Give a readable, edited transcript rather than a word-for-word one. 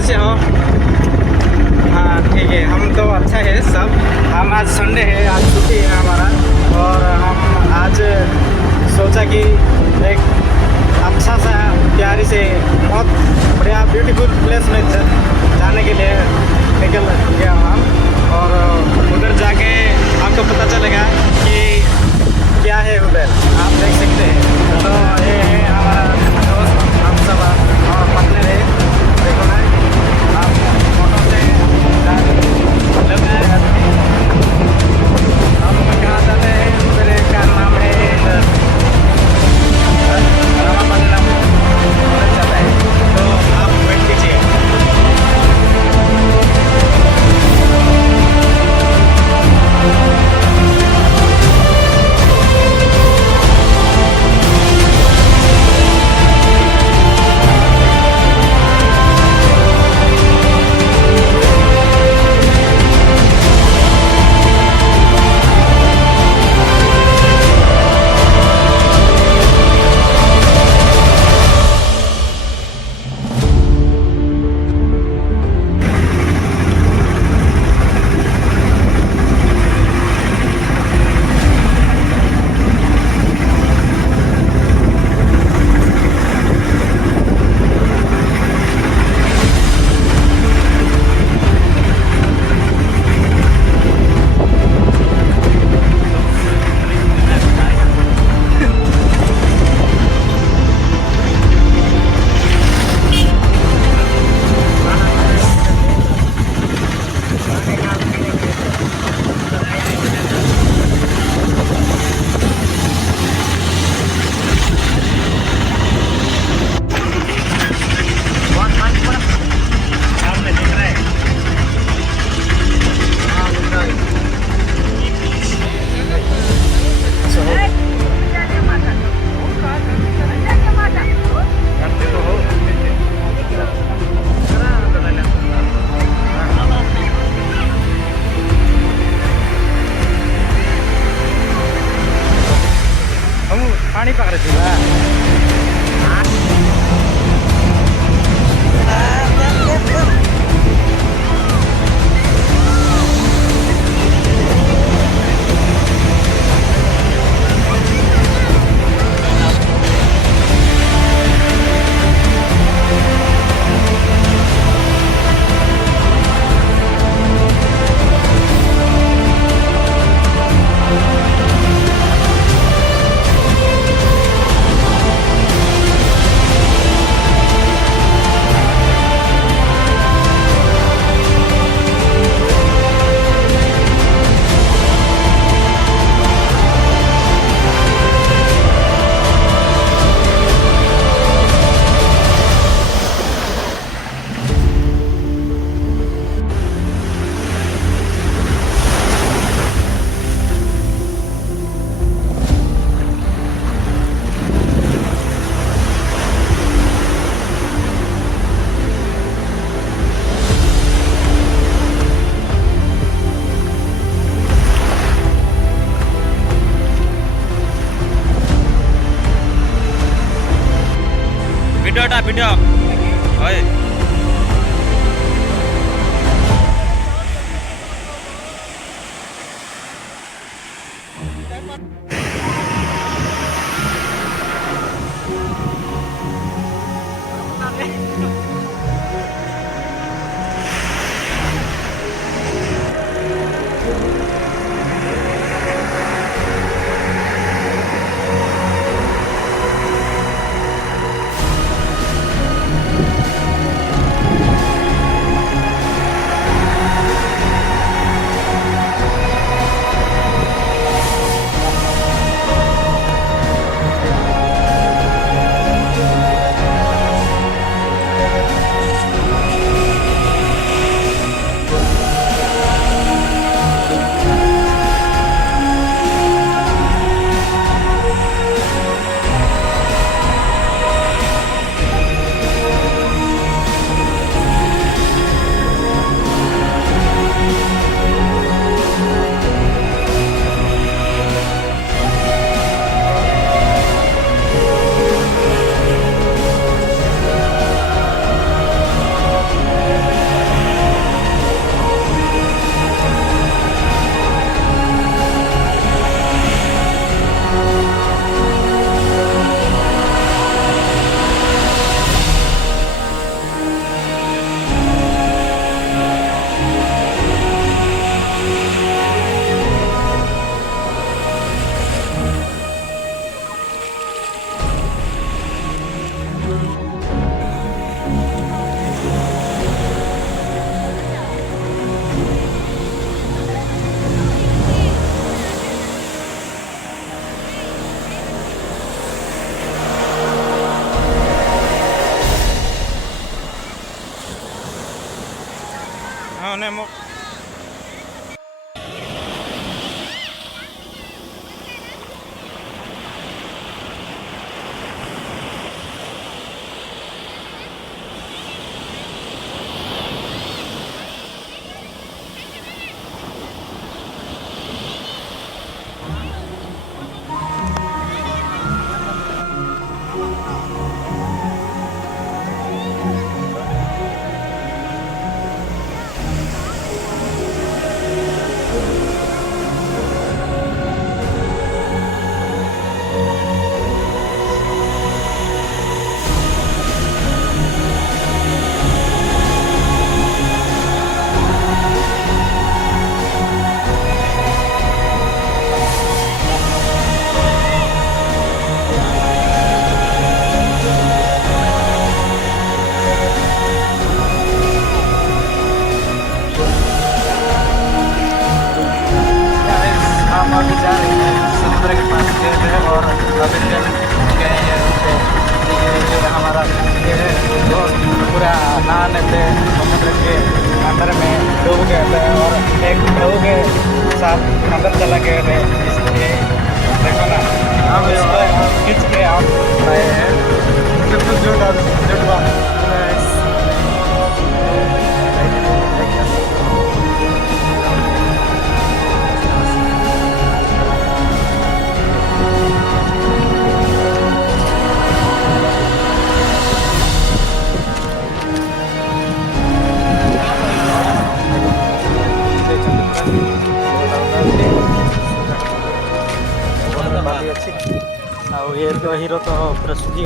कैसे हो? हाँ ठीक है, हम तो अच्छा है सब। हम आज संडे है, आज छुट्टी है हमारा, और हम आज सोचा कि एक अच्छा सा प्यारी से बहुत बढ़िया ब्यूटीफुल प्लेस में जाने के लिए निकल गया हम। और उधर जाके आपको पता चलेगा कि क्या है उधर, आप देख सकते हैं। तो ये है हमारा दोस्त, हम सब और पार्टनर है। देखो ना, आप फोटो से हम कहाँ जाते हैं, उधर का नाम है रामापल्लम जाता है। तो आप वेट कीजिए। पानी पकड़ दिला। ভিডিও হয়। ମାନେ ମୁଁ हम अभी जा रहे हैं समुद्र के पास गए थे और अभी गए हैं उनसे ये हमारा ये दोस्त पूरा नहाने थे समुद्र के अंदर में डूब गए थे और एक प्रभु के साथ अंदर चला गए थे इसलिए देखो ना हम इसको खींच के आप रहे हैं बिल्कुल जुड़वा ଆଉ ହିରୋ ତ ପୁରା ସୁଜି